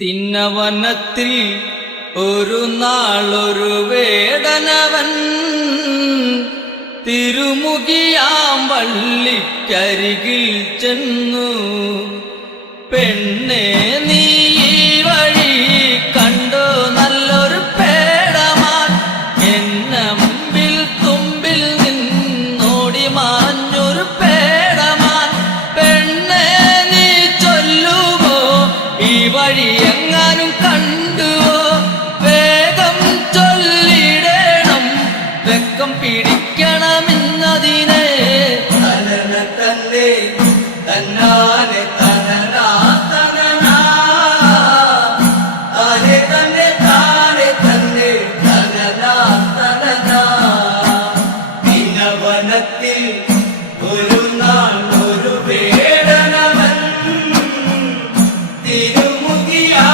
തിന്നവനത്തിൽ ഒരു നാളൊരു വേടനവൻ തിരുമുകിയാം വള്ളിക്കരികിൽ ചെന്നു. പെണ്ണേ നീ ഈ വഴി കണ്ടോ നല്ലൊരു പേടമാൻ, എന്നമ്പിൽ തുമ്പിൽ നിന്നോടി മാഞ്ഞൊരു പേടമാൻ. പെണ്ണേ നീ ചൊല്ലുവോ ഈ വഴി എങ്ങാനും കണ്ടുവോ, വേഗം ചൊല്ലിടേണം വെക്കം പിടിക്കണമെന്നതിനെ. തനന തന്നേ തന്നാനെ തനനാ തനനാ, താനെ തന്നെ താനെ തന്നെ തനനാ തനനാ. ദിനവനത്തിൽ ഒരു നാൾ ഒരു വേടനവൻ തിരുമുകിയാ